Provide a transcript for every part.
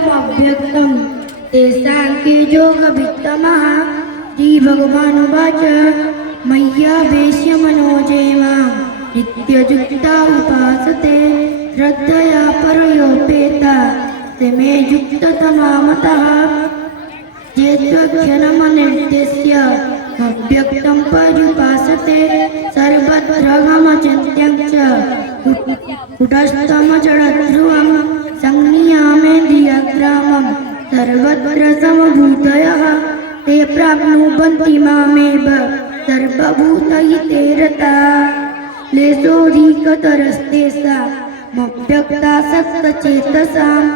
सर्वमव्यक्तं तेषां के योगवित्तमः श्री भगवान् उवाच मय्यावेश्य मनोजे मां नित्ययुक्ता उपासते श्रद्धया परयोपेता ते मे युक्ततमा मतः ये त्वक्षरमनिर्देश्य अव्यक्तं पर्युपासते सर्वत्रगमचिन्त्यं च कुटस्थमजडध्रुवं संनियामेन्द्रियग्रामं सर्वत्र समभूतयः ते प्राप्नुवन्ति मामेव सर्वभूतहिते रताः क्लेशोऽधिकतरस्तेषामव्यक्तासक्तचेतसाम्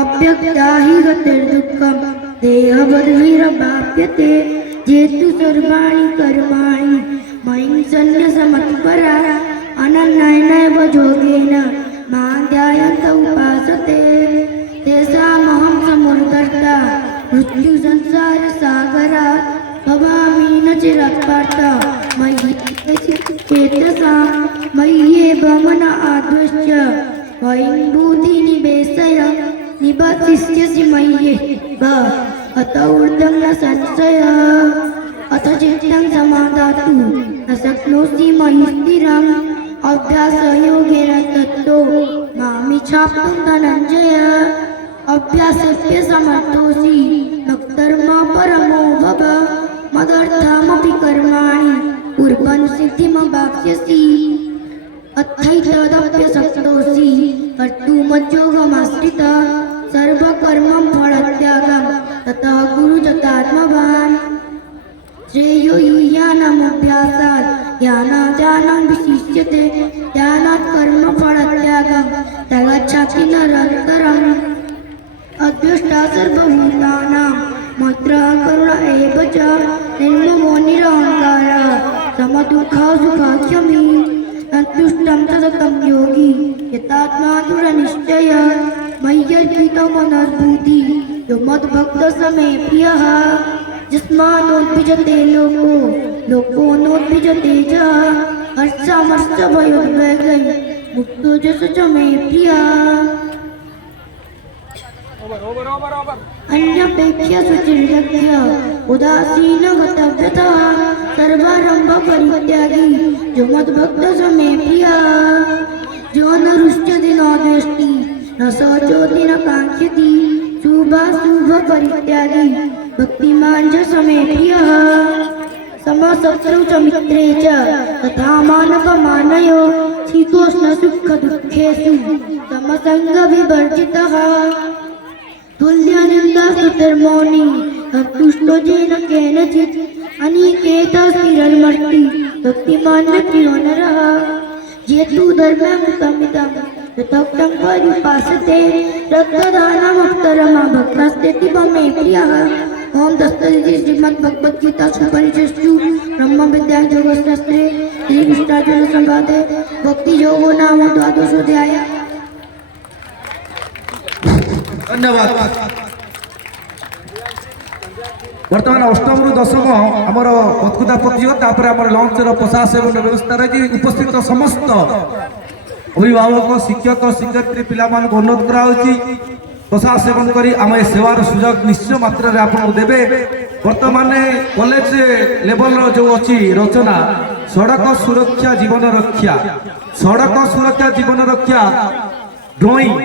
अव्यक्ता हि गतिर्दुःखं देहवद्भिरवाप्यते ये तु सर्वाणि कर्माणि मयि सन्न्यसमत्परा अनन्येनैव योगेन मां ध्यायन्त उपासते तेषामहं समुद्धर्ता मृत्युसंसारसागरात् भवामि न चिरात् पार्थ मयि चेतसां मय्येव मन आदृश्य वयं बुद्धिनिवेशय निवसिष्यसि मय्येव अत ऊर्ध्वं न संशयः अथ चित्तं समाधातु न शक्नोषि मयि स्थिरम् अभ्यासयोगेन तत्तो मामिच्छाप्तुं धनञ्जय अभ्यासस्य समर्थोऽसि मत्कर्म परमो भव मदर्थमपि कर्माणि कुर्वन् सिद्धिमवाप्स्यसि अथैतदप्यशक्तोऽसि कर्तुमज्योगमाश्रितः सर्वकर्मं फलत्यागं ततः कुरु यतात्मवान् श्रेयो हि ज्ञानमभ्यासात् ज्ञानाज्ञानं विशिष्यते ध्यानात् कर्मफलत्यागं तगच्छति नरन्तरम् अद्वेष्टा सर्वभूतानां मैत्रः करुण एव च निर्ममो निरहङ्कारः समदुःखः सुखक्षमी सन्तुष्टं सततं योगी यतात्मा दृढनिश्चयः मय्यर्पितो मनोर्बुद्धिः यो मद्भक्तः स मे प्रियः यस्मान्नोद्विजते लोको नोद्विजते च हर्षामर्षभयोद्वेगैः मुक्तो यश च मे प्रियः अन्यपेक्ष्य शुचिर्यज्ञ उदासीनगतव्यतः सर्वारम्भ परित्यागी जो मद्भक्तः स मे प्रियः जो न रुष्यति न द्वेष्टि न शोचति न काङ्क्षति शुभाशुभ परित्यागी भक्तिमान् च स मे प्रियः समशत्रौ च मित्रे च तथा मानवमानयो शीतोष्णसुखदुःखेषु समसङ्गविवर्जितः तुल्यनिन्दास्तुतिर्मौनी सन्तुष्टो येन केनचित् अनिकेतः स्थिरर्मर्ति भक्तिमान् प्रियो नरः ये तु धर्ममुतमिदं यथोक्तं पर्युपासते रक्तदानमुत्तरमा भक्तास्तेति मे प्रियः ओम दस्तगिरि श्रीमद्भगवद्गीतासु उपनिषत्सु ब्रह्मविद्यायां योगशास्त्रे श्रीकृष्णार्जुन संवादे भक्तियोगो नाम द्वादशोऽध्यायः। धन्यवाद। वर्तमान अष्टम रु दशम आमर पथकुदा प्रतियोगिता आम लंच प्रसाद सेवन व्यवस्था रही उपस्थित समस्त अभिभावक शिक्षक शिक्षयित्री पिला अनुरोध कराई प्रसाद सेवन करी आम सेवार सुजोग निश्चय मात्रा आपको देवे। वर्तमान कॉलेज लेवल जो अच्छी रचना सड़क सुरक्षा जीवन रक्षा सड़क सुरक्षा जीवन रक्षा ड्रॉइंग